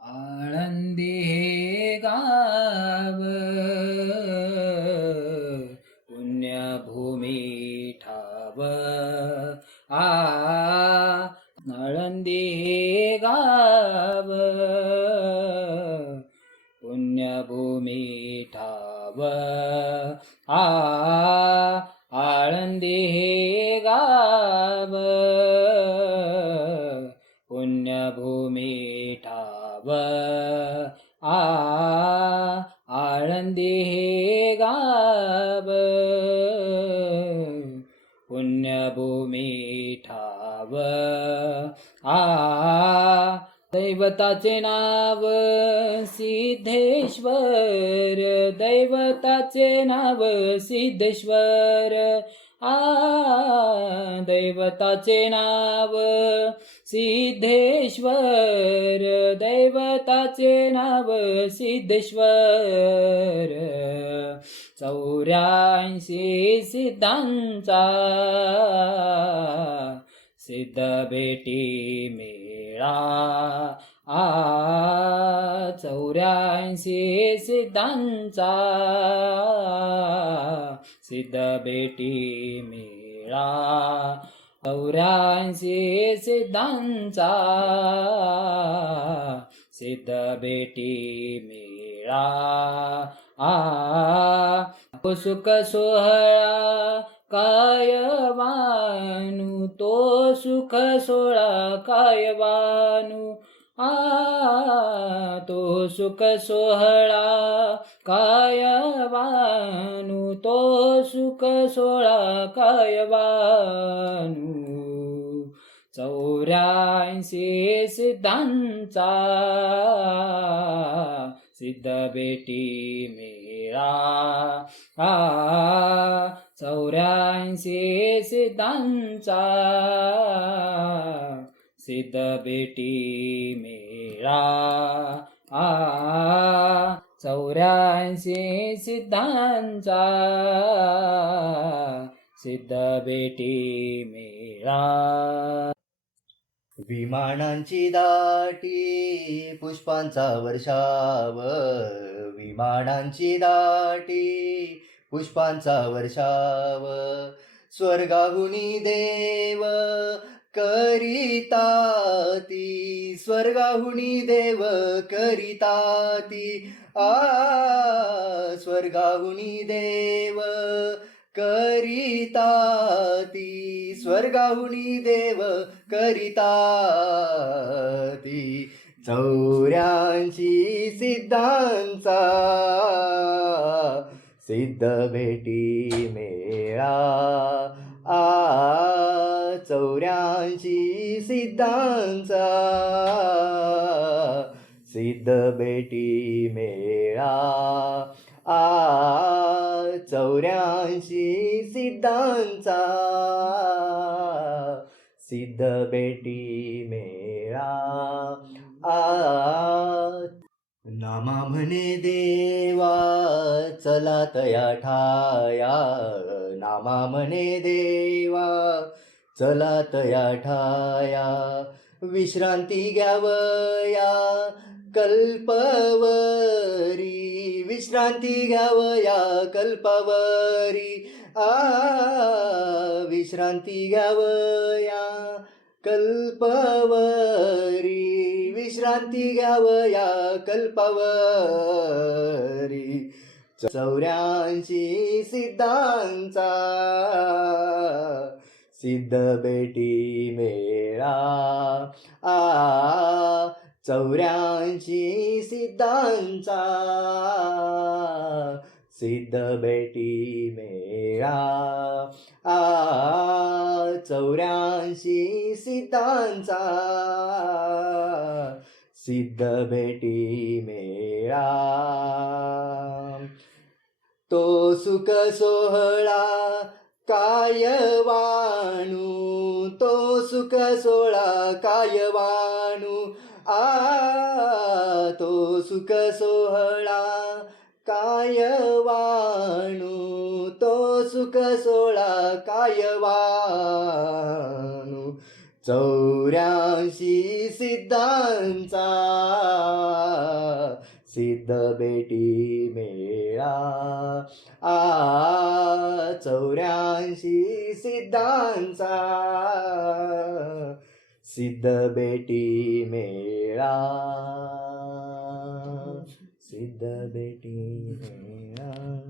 आळंदी हे गाव पुण्यभूमी ठाव आ आळंदी हे गाव पुण्यभूमी ठाव आ आळंदी हे गाव पुण्यभूमी ठाव आ आळंदी हे गाव पुण्यभूमी ठाव आ दैवताचे नाव सिद्धेश्वर दैवताचे नाव सिद्धेश्वर आ दैवताचे नाव सिद्धेश्वर दैवताचे नाव सिद्धेश्वर 84 सिद्धांचा सिद्ध भेटी मेळा आ 84 सिद्धांचा सिद्ध भेटी मेळा 84 सिद्धांचा सिद्ध भेटी मेळा आ सुख सोहळा कायवानू तो सुख सोहळा कायवानू आ तो सुख सोहळा कायवानू तो सुख सोहळा कायवानू 84 सिद्धांचा सिद्ध भेटी मेळा आ 84 सिद्धांचा सिद्ध भेटी मेळा आ 84 सिद्धांचा सिद्ध भेटी मेळा विमानांची दाटी पुष्पांचा वर्षाव विमानांची दाटी पुष्पांचा वर्षाव स्वर्गाहुनी देव करिताती स्वर्गाहुनी देव करिताती आ स्वर्गाहुनी देव करिताती स्वर्गाहुनी देव करिताती 84 सिद्धांचा सिद्ध भेटी मेळा आ 84 सिद्धांचा सिद्ध भेटी मेळा आ 84 सिद्धांचा सिद्ध भेटी मेळा आ नामा म्हणे देवा चला तया ठाया नामा म्हणे देवा चला तया ठाया विश्रांती घ्यावया कल्पवरी विश्रांती घ्यावया कल्पवरी आ विश्रांती घ्यावया कल्पवरी विश्रांती घ्यावया कल्पवरी 84 सिद्धांचा सिद्ध भेटी मेळा आ 84 सिद्धांचा सिद्ध भेटी मेळा आ 84 सिद्धांचा सिद्ध भेटी मेळा तो सुख सोहळा कायवाणू तो सुख सोहळा कायवाणू आ तो सुख सोहळा कायवाणू तो सुख सोहळा कायवाणू 84 सिद्धांचा सिद्ध बेटी मेळा 84 सिद्धांचा सिद्ध बेटी मेळा सिद्ध बेटी मेळा